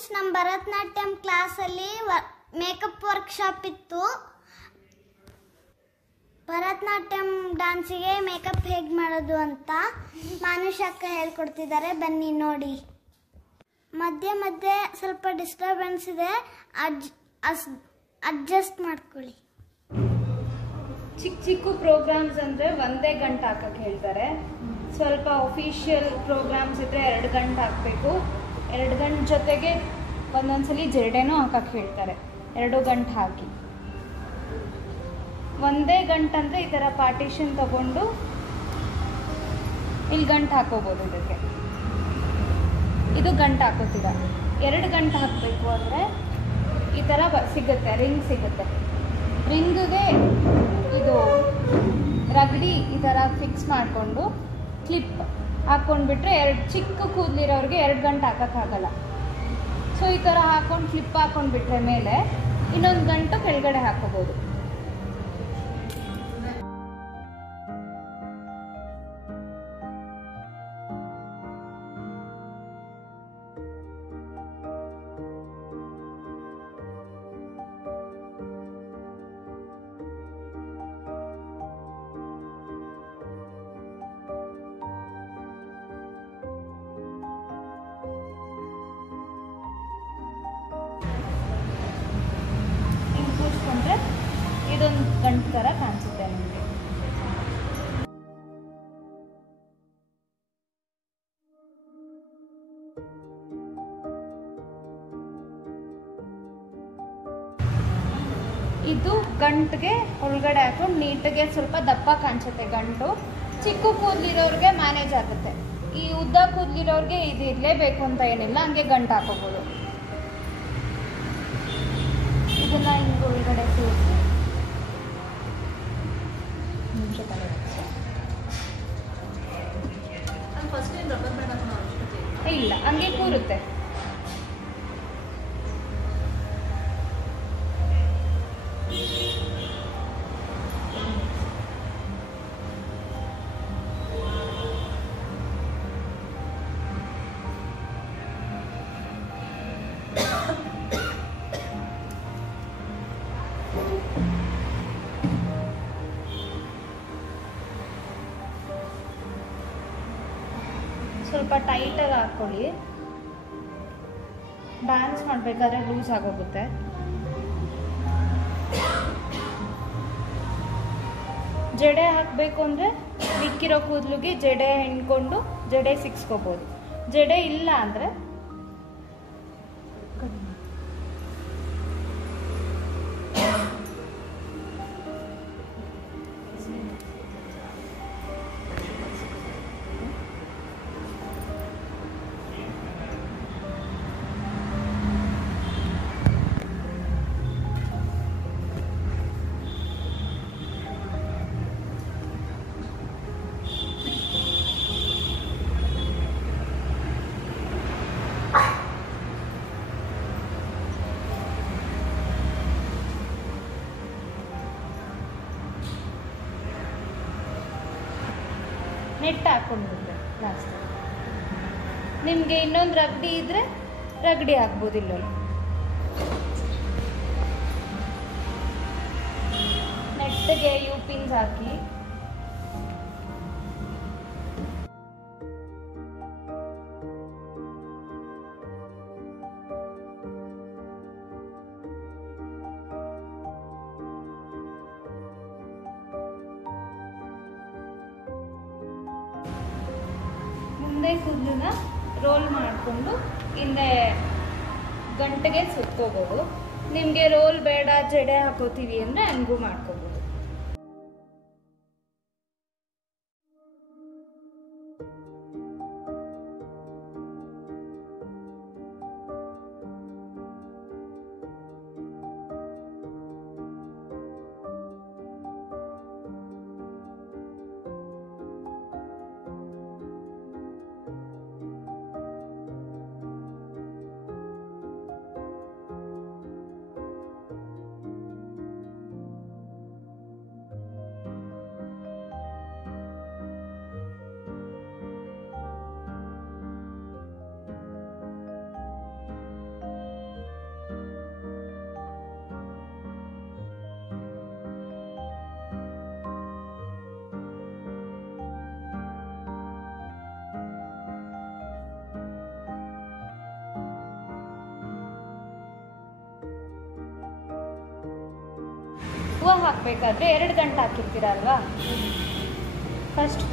Friends, ನಮ್ಮ ಭರತನಾಟ್ಯಂ ಕ್ಲಾಸಲ್ಲಿ makeup workshop ಇತ್ತು. ಭರತನಾಟ್ಯಂ ಡ್ಯಾನ್ಸಿಗೆ ಮೇಕಪ್ ಹೇಗೆ ಮಾಡೋದು ಅಂತ ಮಾನುಷ್ ಅಕ್ಕ ಹೇಳ್ಕೊಡ್ತಿದ್ದಾರೆ, ಬನ್ನಿ ನೋಡಿ. ಮಧ್ಯೆ ಮಧ್ಯೆ ಸ್ವಲ್ಪ ಡಿಸ್ಟರ್ಬೆನ್ಸ್ ಇದೆ, ಅಡ್ಜಸ್ಟ್ ಮಾಡ್ಕೊಳ್ಳಿ. ಚಿಕ್ಕ ಚಿಕ್ಕ ಪ್ರೋಗ್ರಾಮ್ಸ್ ಅಂದರೆ ಒಂದೇ ಗಂಟೆ ಹಾಕಕ್ಕೆ ಹೇಳ್ತಾರೆ. ಸ್ವಲ್ಪ ಅಫಿಷಿಯಲ್ ಪ್ರೋಗ್ರಾಮ್ಸ್ ಇದ್ದರೆ 2 ಗಂಟೆ ಹಾಕಬೇಕು. 2 ಗಂಟೆ ಜೊತೆಗೆ ಒಂದೊಂದ್ಸಲಿ ಜರಡೆನೂ ಹಾಕಕ್ಕೆ ಹೇಳ್ತಾರೆ. 2 ಗಂಟೆ ಹಾಕಿ ಒಂದೇ ಗಂಟೆ ಅಂದರೆ ಈ ಥರ ಪಾರ್ಟಿಷನ್ ತಗೊಂಡು ಇಲ್ಲಿ ಗಂಟೆ ಹಾಕೋಬೋದು. ಇದಕ್ಕೆ ಇದು ಗಂಟೆ ಹಾಕೋತೀರ. 2 ಗಂಟೆ ಹಾಕಬೇಕು ಅಂದರೆ ಈ ಥರ ಸಿಗುತ್ತೆ, ರಿಂಗ್ ಸಿಗುತ್ತೆ. ರಿಂಗ್ಗೆ ಇದು ರಗಡಿ ಈ ಥರ ಫಿಕ್ಸ್ ಮಾಡಿಕೊಂಡು ಕ್ಲಿಪ್ ಹಾಕ್ಕೊಂಡ್ಬಿಟ್ರೆ ಚಿಕ್ಕ ಕೂದಲಿರೋರಿಗೆ 2 ಗಂಟೆ ಹಾಕೋಕ್ಕಾಗಲ್ಲ. ಸೊ ಈ ಥರ ಹಾಕ್ಕೊಂಡು ಕ್ಲಿಪ್ ಹಾಕ್ಕೊಂಡ್ಬಿಟ್ರೆ ಮೇಲೆ ಇನ್ನೊಂದು ಗಂಟು ಕೆಳಗಡೆ ಹಾಕೋಬೋದು. ಕೂರಿಸ್ಕೊಂಡ್ರೆ ಇದೊಂದು ಗಂಟು ಥರ ಕಾಣಿಸುತ್ತೆ ನಿಮಗೆ. ಇದು ಗಂಟಿಗೆ ಒಳಗಡೆ ಹಾಕೊಂಡು ನೀಟಾಗೆ ಸ್ವಲ್ಪ ದಪ್ಪ ಕಾಣಿಸುತ್ತೆ ಗಂಟು. ಚಿಕ್ಕ ಕೂದಲಿರೋರಿಗೆ ಮ್ಯಾನೇಜ್ ಆಗುತ್ತೆ. ಈ ಉದ್ದ ಕೂದಲಿರೋರಿಗೆ ಇದು ಇರಲೇಬೇಕು ಅಂತ ಏನಿಲ್ಲ, ಹಂಗೆ ಗಂಟು ಹಾಕೋಬೋದು. ಇದನ್ನ ಹಿಂಗೆ ಒಳಗಡೆ ಕೂರಿಸಿ ಇಲ್ಲ, ಹಂಗೆ ಕೂರುತ್ತೆ. ಸ್ವಲ್ಪ ಟೈಟಾಗಿ ಹಾಕ್ಕೊಳ್ಳಿ. ಡ್ಯಾನ್ಸ್ ಮಾಡಬೇಕಾದ್ರೆ ಲೂಸ್ ಆಗೋಗುತ್ತೆ. ಜಡೆ ಹಾಕಬೇಕು ಅಂದರೆ ಮಿಕ್ಕಿರೋ ಕೂದಲಿಗೆ ಜಡೆ ಹೆಣ್ಕೊಂಡು ಜಡೆ ಸಿಕ್ಸ್ಕೋಬೋದು. ಜಡೆ ಇಲ್ಲ ಅಂದರೆ ನೆಟ್ ಹಾಕ್ಕೊಂಡ್ಬಿಟ್ರೆ ಲಾಸ್ಟ್. ನಿಮಗೆ ಇನ್ನೊಂದು ರಗಡಿ ಇದ್ದರೆ ರಗಡಿ ಹಾಕ್ಬೋದು. ಇಲ್ಲೊಂದು ನೆಟ್ಟಿಗೆ ಯು ಪಿನ್ಸ್ ಹಾಕಿ ಮುಂದೆ ಕೂದಲನ್ನ ರೋಲ್ ಮಾಡಿಕೊಂಡು ಹಿಂದೆ ಗಂಟೆಗೆ ಸುತ್ಕೋಬೋದು. ನಿಮಗೆ ರೋಲ್ ಬೇಡ, ಜಡೆ ಹಾಕೋತೀವಿ ಅಂದರೆ ಹಂಗೂ ಮಾಡ್ಕೋಬೋದು. ಹಾಕಬೇಕಾದ್ರೆ 2 ಗಂಟೆ ಹಾಕಿರ್ತೀರ ಅಲ್ವಾ, ಫಸ್ಟ್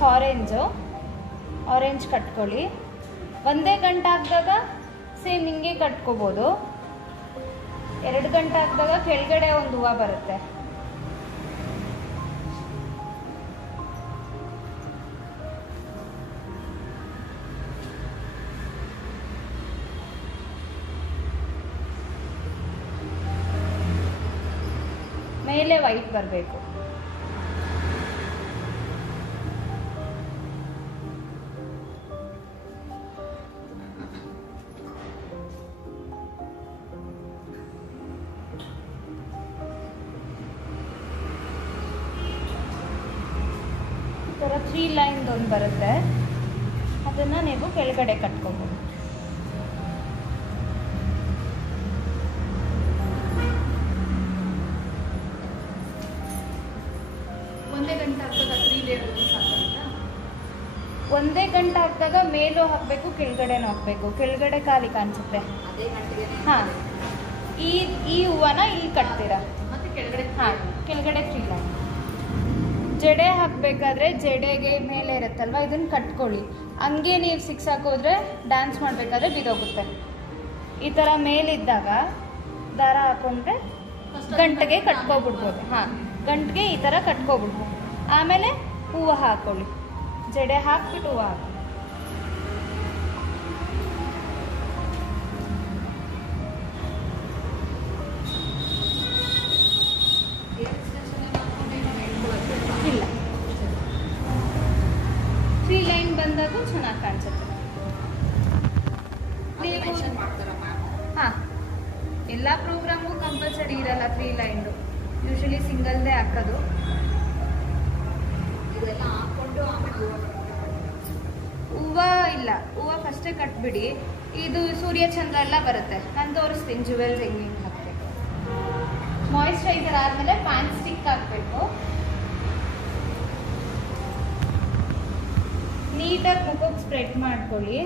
ಆರೆಂಜ್ ಕಟ್ಕೊಳ್ಳಿ. ಒಂದೇ ಗಂಟೆ ಹಾಕಿದಾಗ ಸೇಮ್ ಹಿಂಗೆ ಕಟ್ಕೋಬೋದು. 2 ಗಂಟೆ ಹಾಕಿದಾಗ ಕೆಳಗಡೆ ಒಂದು ಹೂವು ಬರುತ್ತೆ. ಮೇಲೆ ವೈಟ್ ಬರಬೇಕು. ಈ ಥರ 3 ಲೈನ್ದು ಒಂದು ಬರುತ್ತೆ, ಅದನ್ನು ನೀವು ಕೆಳಗಡೆ ಕಟ್ಕೊಬೋದು. ಒಂದೇ ಗಂಟೆ ಹಾಕಿದಾಗ ಮೇಲೂ ಹಾಕಬೇಕು, ಕೆಳಗಡೆನೂ ಹಾಕಬೇಕು. ಕೆಳಗಡೆ ಖಾಲಿ ಕಾಣಿಸುತ್ತೆ. ಹಾಂ, ಈ ಹೂವನ ಇಲ್ಲಿ ಕಟ್ತೀರಾ, ಹಾಂ, ಕೆಳಗಡೆ 3 ಲೈನ್. ಜಡೆ ಹಾಕಬೇಕಾದ್ರೆ ಜಡೆಗೆ ಮೇಲೆ ಇರುತ್ತಲ್ವ, ಇದನ್ನು ಕಟ್ಕೊಳ್ಳಿ. ಹಂಗೆ ನೀವು 6 ಹಾಕೋದ್ರೆ ಡ್ಯಾನ್ಸ್ ಮಾಡಬೇಕಾದ್ರೆ ಬಿದ್ದೋಗುತ್ತೆ. ಈ ಥರ ಮೇಲಿದ್ದಾಗ ದಾರ ಹಾಕೊಂಡ್ರೆ ಗಂಟೆಗೆ ಕಟ್ಕೊಬಿಡ್ಬೋದು. ಹಾಂ, ಗಂಟೆಗೆ ಈ ಥರ ಕಟ್ಕೊಬಿಡ್ಬೋದು. ಆಮೇಲೆ ಹೂವು ಹಾಕೊಳ್ಳಿ, ಜಡೆ ಹಾಕ್ಬಿಟ್ಟು ಹೂವು ಹಾಕಿ. ಇಲ್ಲ, 3 ಲೈನ್ ಬಂದಾಗೂ ಚೆನ್ನಾಗಿ ಕಾಣಿಸುತ್ತೆ. ಹಾಂ, ಎಲ್ಲ ಪ್ರೋಗ್ರಾಮ್ಗೂ ಕಂಪಲ್ಸರಿ ಇರಲ್ಲ 3 ಲೈನ್ದು, ಯೂಶಲಿ ಸಿಂಗಲ್ದೇ ಹಾಕೋದು. ಹೂವು ಇಲ್ಲ, ಹೂವು ಫಸ್ಟೇ ಕಟ್ಬಿಡಿ. ಇದು ಸೂರ್ಯಚಂದ್ರ ಎಲ್ಲ ಬರುತ್ತೆ, ನಾನು ತೋರಿಸ್ತೀನಿ ಜುವೆಲ್ಸ್ ಹೆಂಗೆ ಹಾಕಬೇಕು. ಮಾಯಿಶ್ಚರೈಸರ್ ಆದಮೇಲೆ ಪ್ಯಾನ್ ಸ್ಟಿಕ್ ಹಾಕಬೇಕು. ನೀಟಾಗಿ ಮುಖಕ್ಕೆ ಸ್ಪ್ರೆಡ್ ಮಾಡ್ಕೊಳ್ಳಿ.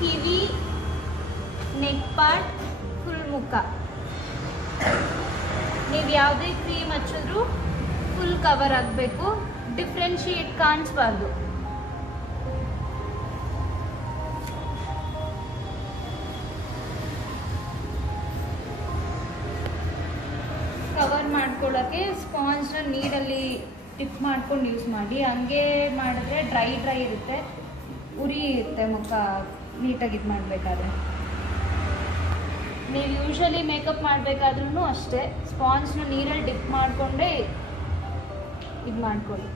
ಕಿವಿ, ನೆಕ್ ಪಾರ್ಟ್, ಫುಲ್ ಮುಖ. ನೀವು ಯಾವುದೇ ಕ್ರೀಮ್ ಹಚ್ಚಿದ್ರೂ ಫುಲ್ ಕವರ್ ಆಗಬೇಕು, ಡಿಫ್ರೆನ್ಶಿಯೇಟ್ ಕಾಣಿಸ್ಬಾರ್ದು. ಕವರ್ ಮಾಡ್ಕೊಳ್ಳೋಕ್ಕೆ ಸ್ಪಾಂಜ್ನ ನೀರಲ್ಲಿ ಟಿಪ್ ಮಾಡ್ಕೊಂಡು ಯೂಸ್ ಮಾಡಿ. ಹಂಗೆ ಮಾಡಿದ್ರೆ ಡ್ರೈ ಇರುತ್ತೆ, ಉರಿ ಇರುತ್ತೆ ಮುಖ ನೀಟಾಗಿ ಇದು ಮಾಡಬೇಕಾದ್ರೆ. ನೀವು ಯೂಶಲಿ ಮೇಕಪ್ ಮಾಡಬೇಕಾದ್ರೂ ಅಷ್ಟೇ, ಸ್ಪಾಂಜ್ನ ನೀರಲ್ಲಿ ಡಿಪ್ ಮಾಡಿಕೊಂಡೇ ಇದು ಮಾಡ್ಕೊಳ್ಳಿ.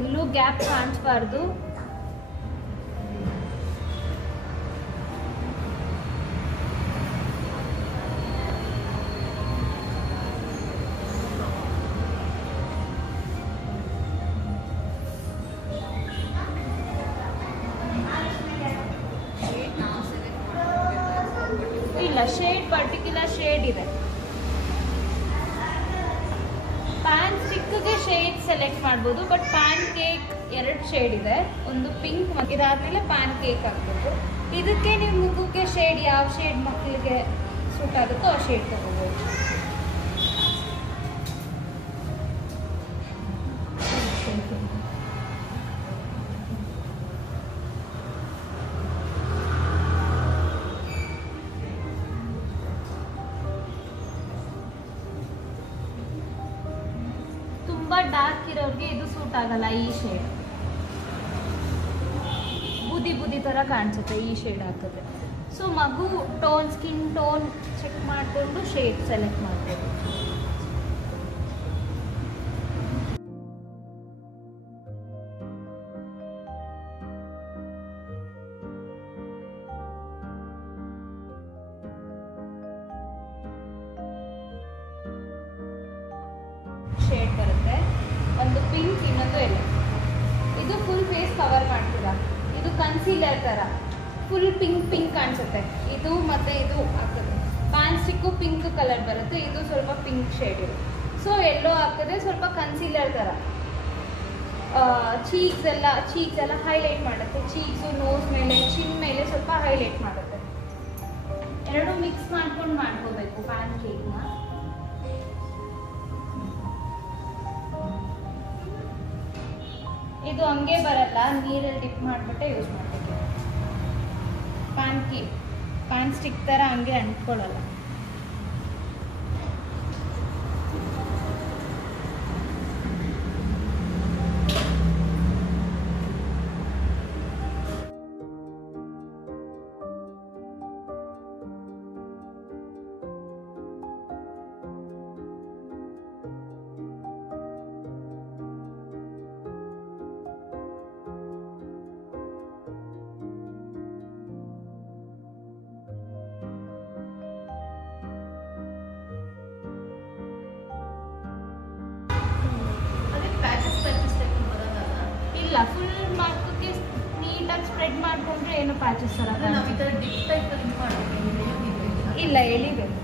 ಎಲ್ಲೂ ಗ್ಯಾಪ್ ಕಾಣಿಸ್ಬಾರ್ದು. ಇಲ್ಲ, ಶೇಡ್ ಪರ್ಟಿಕ್ಯುಲರ್ ಶೇಡ್ ಇದೆ. ಪ್ಯಾನ್ ಸ್ಟಿಕ್ಗೆ ಶೇಡ್ ಸೆಲೆಕ್ಟ್ ಮಾಡ್ಬೋದು, ಬಟ್ ಪ್ಯಾನ್ ಕೇಕ್ 2 ಶೇಡ್ ಇದೆ, ಒಂದು ಪಿಂಕ್. ಇದಾದ್ಮೇಲೆ ಪ್ಯಾನ್ ಕೇಕ್ ಹಾಕ್ಬೇಕು. ಇದಕ್ಕೆ ನೀವು ಮುಖಕ್ಕೆ ಶೇಡ್ ಯಾವ ಶೇಡ್ ಮಕ್ಕಳಿಗೆ ಸೂಟ್ ಆಗುತ್ತೋ ಆ ಶೇಡ್ ತಗೋಬೋದು. ತುಂಬ ಡಾರ್ಕ್ ಇರೋರಿಗೆ ಇದು ಸೂಟ್ ಆಗಲ್ಲ. ಈ ಶೇಡ್ ಬುದಿ ಥರ ಕಾಣಿಸುತ್ತೆ ಈ ಶೇಡ್ ಹಾಕಿದ್ರೆ. ಸೊ ಮಗು ಸ್ಕಿನ್ ಟೋನ್ ಚೆಕ್ ಮಾಡಿಕೊಂಡು ಶೇಡ್ ಸೆಲೆಕ್ಟ್ ಮಾಡ್ಬೋದು. ಕನ್ಸೀಲರ್ ಥರ ಫುಲ್ ಪಿಂಕ್ ಪಿಂಕ್ ಕಾಣಿಸುತ್ತೆ. ಇದು ಮತ್ತು ಇದು ಹಾಕಿದ್ರೆ ಪ್ಯಾನ್ ಸ್ಟಿಕ್ಕು ಪಿಂಕ್ ಕಲರ್ ಬರುತ್ತೆ, ಇದು ಸ್ವಲ್ಪ ಪಿಂಕ್ ಶೇಡ್ ಇದೆ. ಸೊ ಎಲ್ಲೋ ಹಾಕಿದ್ರೆ ಸ್ವಲ್ಪ ಕನ್ಸೀಲರ್ ಥರ ಚೀಕ್ಸ್ ಎಲ್ಲ ಹೈಲೈಟ್ ಮಾಡುತ್ತೆ. ಚೀಕ್ಸು, ನೋಸ್ ಮೇಲೆ, ಚಿನ್ ಮೇಲೆ ಸ್ವಲ್ಪ ಹೈಲೈಟ್ ಮಾಡುತ್ತೆ. ಎರಡು ಮಿಕ್ಸ್ ಮಾಡ್ಕೊಂಡು ಮಾಡ್ಕೋಬೇಕು ಪ್ಯಾನ್ ಕೇಕ್ನ. ಇದು ಹಂಗೆ ಬರಲ್ಲ, ನೀರಲ್ಲಿ ಡಿಪ್ ಮಾಡಿಬಿಟ್ಟೆ ಯೂಸ್ ಮಾಡಬೇಕು. ಪ್ಯಾನ್ ಸ್ಟಿಕ್ ಥರ ಹಂಗೆ ಅಂಟ್ಕೊಳ್ಳಲ್ಲ. ಇಲ್ಲ, ಫುಲ್ ಮಾಡ್ಕೋಕ್ಕೆ ನೀಟಾಗಿ ಸ್ಪ್ರೆಡ್ ಮಾಡ್ಕೊಂಡ್ರೆ ಏನು ಪ್ಯಾಚಸ್ ಥರ ಇಲ್ಲ, ಎಳಿಬೇಕು.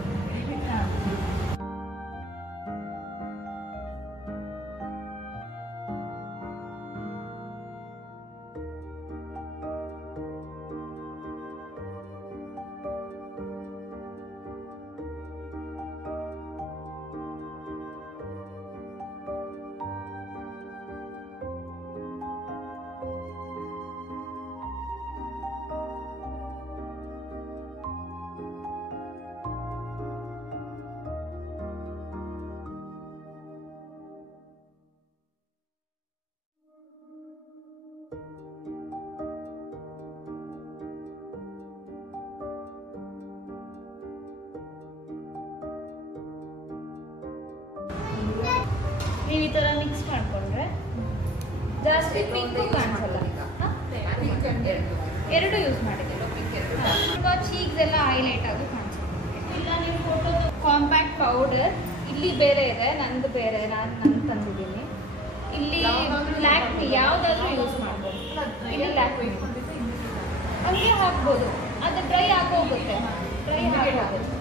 ನೀವು ಈ ಥರ ಮಿಕ್ಸ್ ಮಾಡಿಕೊಂಡ್ರೆ ಜಾಸ್ತಿ ಪಿಂಕು ಕಾಣಿಸಲ್ಲ. ಎರಡು ಯೂಸ್ ಮಾಡಿದ್ದೀವಿ. ಸ್ವಲ್ಪ ಚೀಕ್ಸ್ ಎಲ್ಲ ಹೈಲೈಟ್ ಆಗಿ ಕಾಣಿಸುತ್ತೆ. ಇಲ್ಲ, ನೀವು ಫೋಟೋದು ಕಾಂಪ್ಯಾಕ್ಟ್ ಪೌಡರ್ ಇಲ್ಲಿ ಬೇರೆ ಇದೆ, ನಂದು ಬೇರೆ, ನಾನು ತಂದಿದ್ದೀನಿ. ಇಲ್ಲಿ ಲ್ಯಾಕ್ಮಿ ಯಾವುದಾದ್ರೂ ಯೂಸ್ ಮಾಡ್ಬೋದು. ಇಲ್ಲಿ ಲ್ಯಾಕ್ಮಿ ಹಂಗೆ ಹಾಕ್ಬೋದು, ಅದು ಡ್ರೈ ಆಗೋಗುತ್ತೆ. ಡ್ರೈ ಆಗೋಗುತ್ತೆ,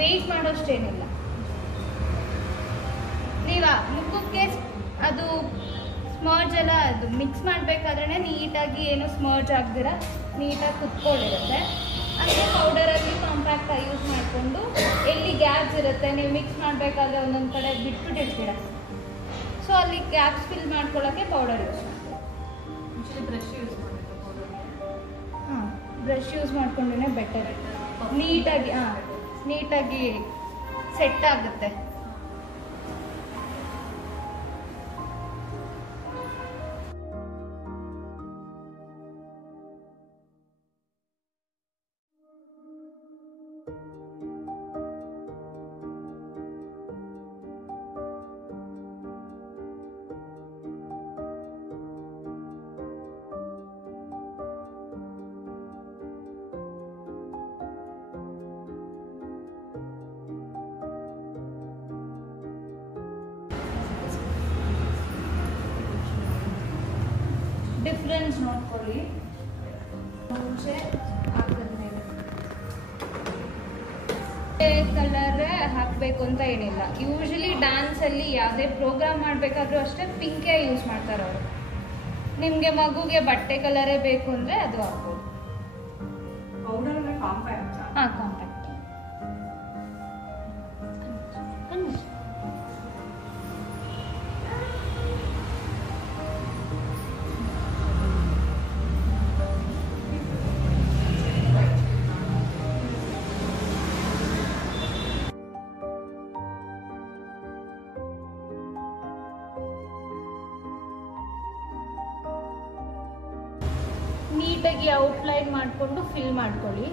ವೆಯ್ಟ್ ಮಾಡೋಷ್ಟೇನಿಲ್ಲ. ನೀವು ಮುಖಕ್ಕೆ ಅದು ಸ್ಮರ್ಜ್ ಎಲ್ಲ ಅದು ಮಿಕ್ಸ್ ಮಾಡಬೇಕಾದ್ರೆ ನೀಟಾಗಿ ಏನು ಸ್ಮರ್ಜ್ ಆಗದಿರ ನೀಟಾಗಿ ಕುತ್ಕೊಂಡಿರುತ್ತೆ. ಅಂದರೆ ಪೌಡರಲ್ಲಿ ಕಾಂಪ್ಯಾಕ್ಟಾಗಿ ಯೂಸ್ ಮಾಡಿಕೊಂಡು ಎಲ್ಲಿ ಗ್ಯಾಪ್ಸ್ ಇರುತ್ತೆ ನೀವು ಮಿಕ್ಸ್ ಮಾಡಬೇಕಾದ್ರೆ ಒಂದೊಂದು ಕಡೆ ಬಿಟ್ಬಿಟ್ಟಿರ್ತೀರ. ಸೊ ಅಲ್ಲಿ ಗ್ಯಾಪ್ಸ್ ಫಿಲ್ ಮಾಡ್ಕೊಳ್ಳೋಕ್ಕೆ ಪೌಡರ್ ಯೂಸ್ ಮಾಡ್ತೀವಿ. ಬ್ರಷ್ ಯೂಸ್ ಮಾಡ್ಕೊಂಡ್ರೆ ಬೆಟರ್. ನೀಟಾಗಿ ಸೆಟ್ ಆಗುತ್ತೆ. ಡಿಫ್ರೆನ್ಸ್ ನೋಡ್ಕೊಳ್ಳಿ. ಮುಂಚೆ ಕಲರ್ ಹಾಕಬೇಕು ಅಂತ ಏನಿಲ್ಲ. ಯೂಶಲಿ ಡ್ಯಾನ್ಸಲ್ಲಿ ಯಾವುದೇ ಪ್ರೋಗ್ರಾಮ್ ಮಾಡಬೇಕಾದ್ರೂ ಅಷ್ಟೇ ಪಿಂಕೇ ಯೂಸ್ ಮಾಡ್ತಾರೆ ಅವರು. ನಿಮಗೆ ಮಗುಗೆ ಬಟ್ಟೆ ಕಲರೇ ಬೇಕು ಅಂದರೆ ಅದು ಹಾಕ್ಬೋದು. ಹಾಂ, ಕಾಂಪ್ಯಾಕ್ಟ್. ನೀಟಾಗಿ ಔಟ್ಲೈನ್ ಮಾಡಿಕೊಂಡು ಫಿಲ್ ಮಾಡ್ಕೊಳ್ಳಿ.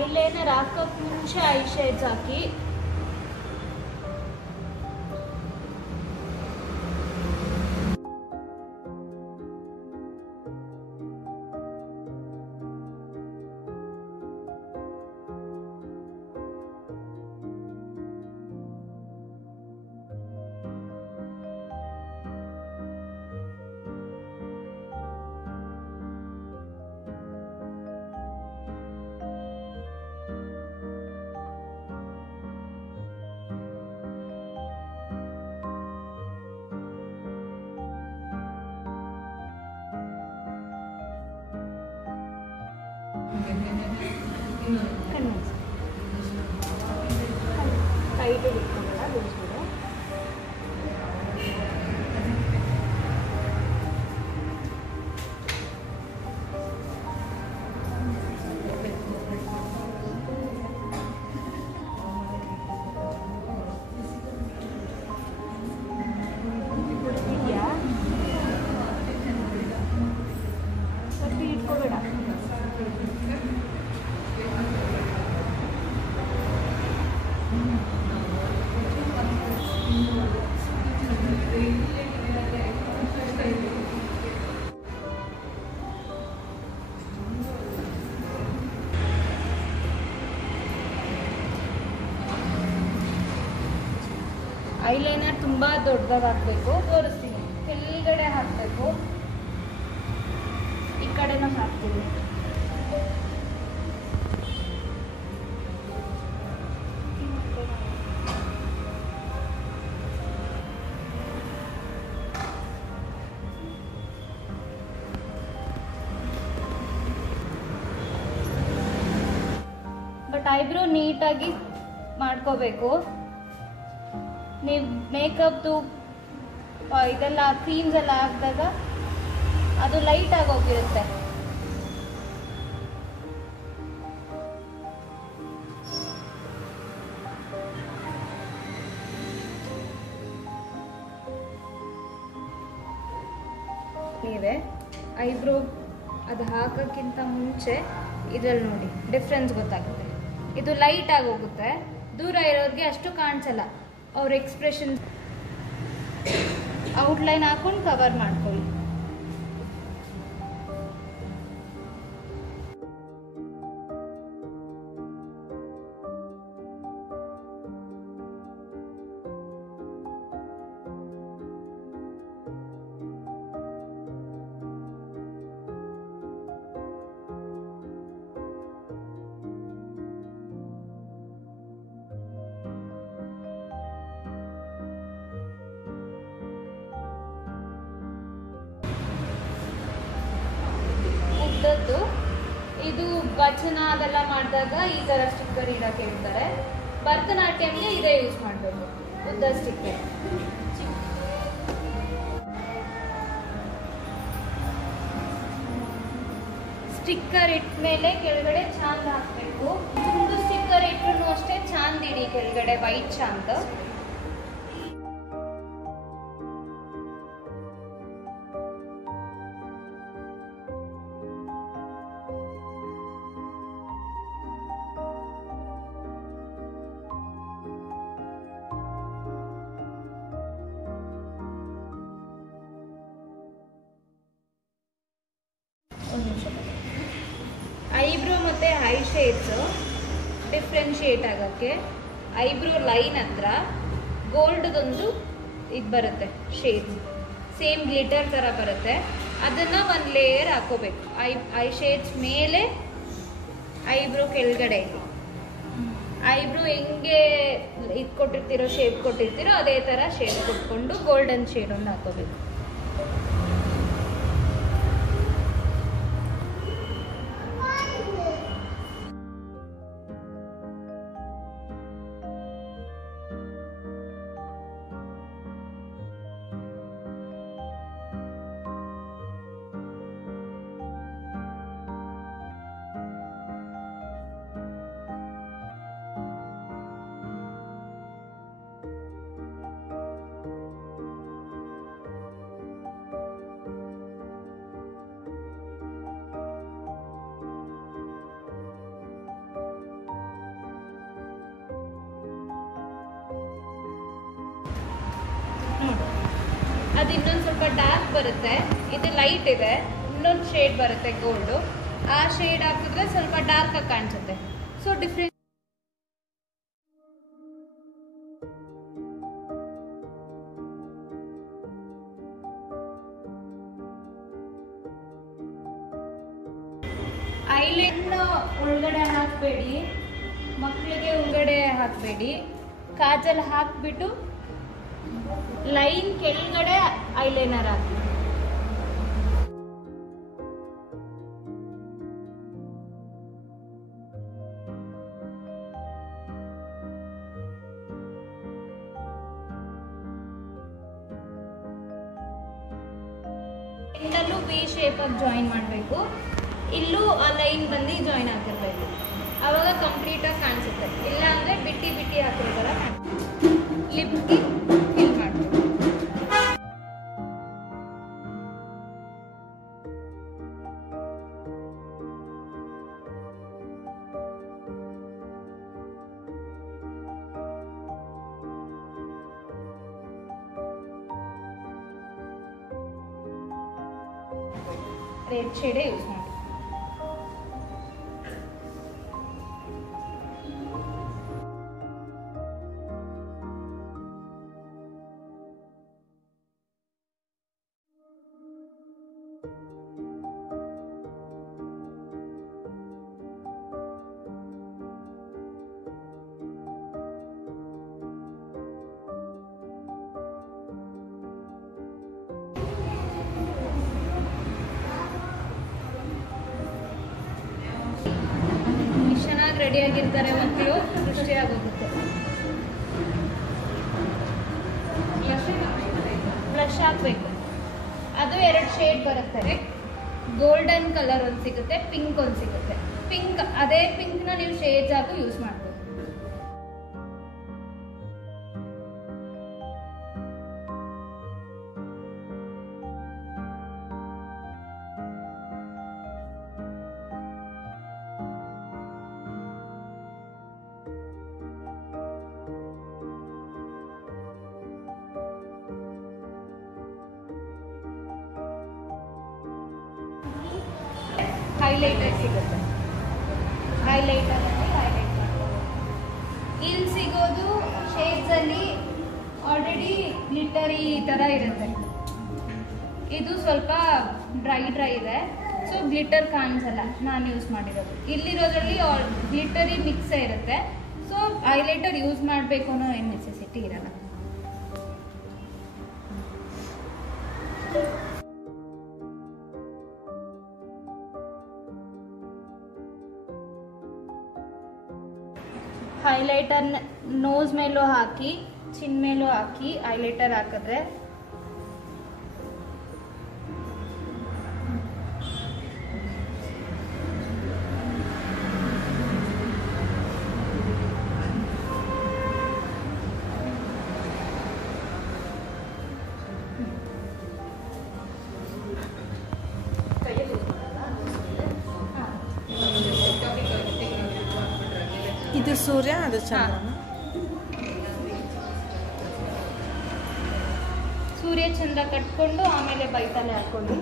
ಐಲೈನರ್ ಹಾಕೋಕ್ ಮುಂಚೆ ಐ ಶೇಡ್ಸ್ ಹಾಕಿ. ಕಣ್ಣು ಟೈಟಾಗಿ ಇಟ್ಕೊಂಬೇಡ, ಲೂಸ್ ಬಿಡು. ಇದೆಯಾ? ಸ್ವಲ್ಪ ಇಟ್ಕೋಬೇಡ. ಐಲೈನರ್ ತುಂಬ ದೊಡ್ಡದಾಗಿ ಹಾಕಬೇಕು. ತೋರಿಸ್ತೀನಿ. ಕೆಳಗಡೆ ಹಾಕಬೇಕು, ಈ ಕಡೆನೂ ಹಾಕ್ತೀನಿ. ಬಟ್ ಐಬ್ರೋ ನೀಟಾಗಿ ಮಾಡ್ಕೋಬೇಕು. ನೀವು ಮೇಕಪ್ದು ಇದೆಲ್ಲ ಕ್ರೀಮ್ಸ್ ಎಲ್ಲ ಹಾಕಿದಾಗ ಅದು ಲೈಟ್ ಆಗಿ ಹೋಗಿರುತ್ತೆ. ನೀವೇ ಐಬ್ರೋ ಅದು ಹಾಕೋಕ್ಕಿಂತ ಮುಂಚೆ ಇದ್ರಲ್ಲಿ ನೋಡಿ ಡಿಫ್ರೆನ್ಸ್ ಗೊತ್ತಾಗುತ್ತೆ. ಇದು ಲೈಟ್ ಆಗಿ ಹೋಗುತ್ತೆ, ದೂರ ಇರೋರಿಗೆ ಅಷ್ಟು ಕಾಣಿಸಲ್ಲ. ಅವ್ರ ಎಕ್ಸ್ಪ್ರೆಷನ್ ಔಟ್ಲೈನ್ ಹಾಕೊಂಡು ಕವರ್ ಮಾಡ್ಕೊಳ್ಳಿ. ಇದು ವಚನ ಅದೆಲ್ಲ ಮಾಡಿದಾಗ ಈ ತರ ಸ್ಟಿಕ್ಕರ್ ಇಡಕ್ಕೆ ಇರ್ತಾರೆ. ಭರತನಾಟ್ಯಂಗೆ ಇದೇ ಯೂಸ್ ಮಾಡಬೇಕು, ಉದ್ದ ಸ್ಟಿಕ್ಕರ್. ಸ್ಟಿಕ್ಕರ್ ಇಟ್ಮೇಲೆ ಕೆಳಗಡೆ ಚಾಂದ್ ಹಾಕ್ಬೇಕು. ಒಂದು ಸ್ಟಿಕ್ಕರ್ ಇಟ್ರು ಅಷ್ಟೇ ಚಾಂದ್ ಇಡಿ ಕೆಳಗಡೆ, ವೈಟ್ ಚಾಂದ್. ಐಬ್ರೋ ಮತ್ತು ಐ ಶೇಡ್ಸು ಡಿಫ್ರೆನ್ಶಿಯೇಟ್ ಆಗೋಕ್ಕೆ ಐಬ್ರೋ ಲೈನ್ ಹತ್ರ ಗೋಲ್ಡ್ದೊಂದು ಇದು ಬರುತ್ತೆ ಶೇಡ್ಸ್, ಸೇಮ್ ಗ್ಲಿಟರ್ ಥರ ಬರುತ್ತೆ. ಅದನ್ನು ಒಂದು ಲೇಯರ್ ಹಾಕೋಬೇಕು ಐ ಶೇಡ್ಸ್ ಮೇಲೆ, ಐಬ್ರೋ ಕೆಳಗಡೆ. ಐಬ್ರೋ ಹೆಂಗೆ ಇದು ಕೊಟ್ಟಿರ್ತೀರೋ ಶೇಪ್ ಕೊಟ್ಟಿರ್ತೀರೋ ಅದೇ ಥರ ಶೇಡ್ ಕೊಟ್ಕೊಂಡು ಗೋಲ್ಡನ್ ಶೇಡನ್ನು ಹಾಕೋಬೇಕು. ಅದು ಇನ್ನೊಂದು ಸ್ವಲ್ಪ ಡಾರ್ಕ್ ಬರುತ್ತೆ, ಇದು ಲೈಟ್ ಇದೆ, ಇನ್ನೊಂದು ಶೇಡ್ ಬರುತ್ತೆ ಗೋಲ್ಡು. ಆ ಶೇಡ್ ಹಾಕಿದ್ರೆ ಸ್ವಲ್ಪ ಡಾರ್ಕ್ ಆಗಿ ಕಾಣಿಸುತ್ತೆ. So different. ಐಲೈನರ್ ಒಳಗಡೆ ಹಾಕಬೇಡಿ, ಮಕ್ಕಳಿಗೆ ಒಳಗಡೆ ಹಾಕಬೇಡಿ. ಕಾಜಲ್ ಹಾಕ್ಬಿಟ್ಟು ಲೈನ್ ಕೆಳಗಡೆ ಐಲೈನರ್ ಹಾಕಿ. ಎಂಡಲ್ಲೂ ವಿ ಶೇಪಾಗಿ ಜಾಯಿನ್ ಮಾಡಬೇಕು. ಇಲ್ಲೂ ಆ ಲೈನ್ ಬಂದು ಜಾಯಿನ್ ಆಗಿರಬೇಕು. ಆವಾಗ ಕಂಪ್ಲೀಟಾಗಿ ಕಾಣಿಸುತ್ತೆ. ಇಲ್ಲ ಅಂದರೆ ಬಿಟ್ಟು ಬಿಟ್ಟು ಹಾಕಿರೋ ಥರ ಲಿಪ್ಗೆ ಫಿಲ್ ಮಾಡಬೇಕು. ರೆಡ್ ಶೇಡೇ ಯೂಸ್ ಮಾಡಿ. ರೆಡಿಯಾಗಿರ್ತಾರೆ ಮಕ್ಕಳು, ದೃಷ್ಟಿ ಆಗೋಗುತ್ತೆ. ಬ್ಲಷ್ ಹಾಕಬೇಕು. ಅದು 2 ಶೇಡ್ ಬರುತ್ತೆ. ಗೋಲ್ಡನ್ ಕಲರ್ ಒಂದು ಸಿಗುತ್ತೆ, ಪಿಂಕ್ ಒಂದು ಸಿಗುತ್ತೆ. ಪಿಂಕ್, ಅದೇ ಪಿಂಕ್ನ ನೀವು ಶೇಡ್ಸ್ ಆಗೂ ಯೂಸ್ ಮಾಡ್ಬೋದು. ಹೈಲೈಟರ್ ಸಿಗುತ್ತೆ. ಹೈಲೈಟರ್ ಹೈಲೈಟ್ ಮಾಡ್ಬೋದು. ಇಲ್ಲಿ ಸಿಗೋದು ಶೇಡ್ಸಲ್ಲಿ ಆಲ್ರೆಡಿ ಗ್ಲಿಟರಿ ಈ ಥರ ಇರುತ್ತೆ. ಇದು ಸ್ವಲ್ಪ ಡ್ರೈ ಇದೆ, ಸೊ ಗ್ಲಿಟರ್ ಕಾಣಿಸಲ್ಲ. ನಾನು ಯೂಸ್ ಮಾಡಿರೋದು ಇಲ್ಲಿರೋದ್ರಲ್ಲಿ ಗ್ಲಿಟರಿ ಮಿಕ್ಸೇ ಇರುತ್ತೆ. ಸೊ ಹೈಲೈಟರ್ ಯೂಸ್ ಮಾಡಬೇಕು ಅನ್ನೋ ಏನು ನೆಸೆಸಿಟಿ ಇರಲ್ಲ. ಹೈಲೈಟರ್ ನೋಸ್ ಮೇಲೂ ಹಾಕಿ, ಚಿನ್ ಮೇಲೂ ಹಾಕಿ ಹೈಲೈಟರ್ ಹಾಕಿದ್ರೆ ಇದು ಸೂರ್ಯ, ಅದು ಚಂದ್ರನ. ಸೂರ್ಯ ಚಂದ್ರ ಕಟ್ಕೊಂಡು ಆಮೇಲೆ ಬೈತಲೆ ಹಾಕೊಂಡು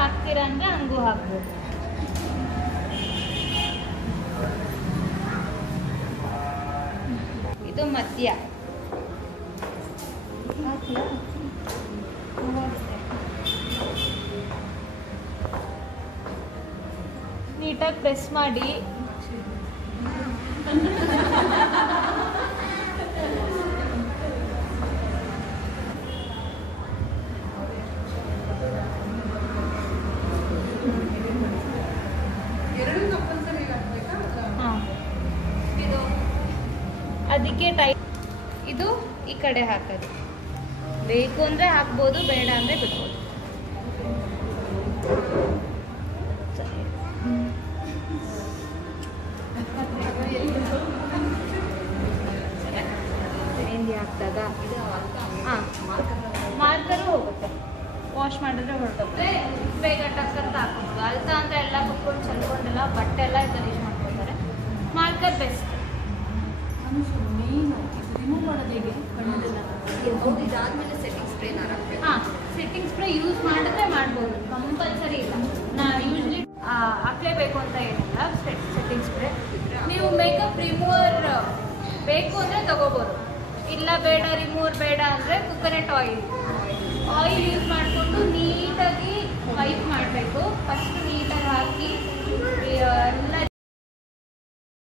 ಹಾಕ್ತೀರಾ ಅಂದ್ರೆ ಹಂಗೂ ಹಾಕ್ಬೋದು. ಇದು ಮಧ್ಯ. ನೀಟಾಗಿ ಪ್ರೆಸ್ ಮಾಡಿ ಅದಕ್ಕೆ ಇದು ಈ ಕಡೆ ಹಾಕೋದು. ಬೇಕು ಅಂದರೆ ಹಾಕ್ಬೋದು, ಬೇಡ ಅಂದರೆ ಬಿಡ್ಬೋದು. ಮೆಹಂದಿ ಹಾಕಿದಾಗ ಮಾರ್ಕರು ಹೋಗುತ್ತೆ. ವಾಶ್ ಮಾಡಿದ್ರೆ ಹೊರಟೋಗುತ್ತೆ. ಬೇಗ ಟಕ್ಕಂತ ಹಾಕೋದು. ಅಲ್ತಾ ಅಂದರೆ ಎಲ್ಲ ಕುತ್ಕೊಂಡು ಚೆಲ್ಕೊಂಡೆಲ್ಲ ಬಟ್ಟೆ ಎಲ್ಲ ಗಲೀಜು ಮಾಡ್ಕೊತಾರೆ. Marker best. ರಿಮೂವ್ ಮಾಡೋದು ಹೇಗೆ? ಇದಾದ್ಮೇಲೆ setting spray setting spray use ಮಾಡಿದ್ರೆ ಮಾಡ್ಬೋದು, ಕಂಪಲ್ಸರಿ ಇಲ್ಲ. ನಾ ಯೂಶ್ವಲಿ ಹಾಕ್ಲೇಬೇಕು ಅಂತ ಏನಿಲ್ಲ. ಸೆಟ್ಟಿಂಗ್ ಸ್ಪ್ರೇ ನೀವು ಮೇಕಪ್ ರಿಮೂವ್ ಬೇಕು ಅಂದರೆ ತಗೋಬೋದು, ಇಲ್ಲ ಬೇಡ ರಿಮೂವರ್ ಬೇಡ ಅಂದರೆ ಕೊಕೊನಟ್ ಆಯಿಲ್ ಯೂಸ್ ಮಾಡಿಕೊಂಡು ನೀಟಾಗಿ ವೈಪ್ ಮಾಡಬೇಕು. ಫಸ್ಟ್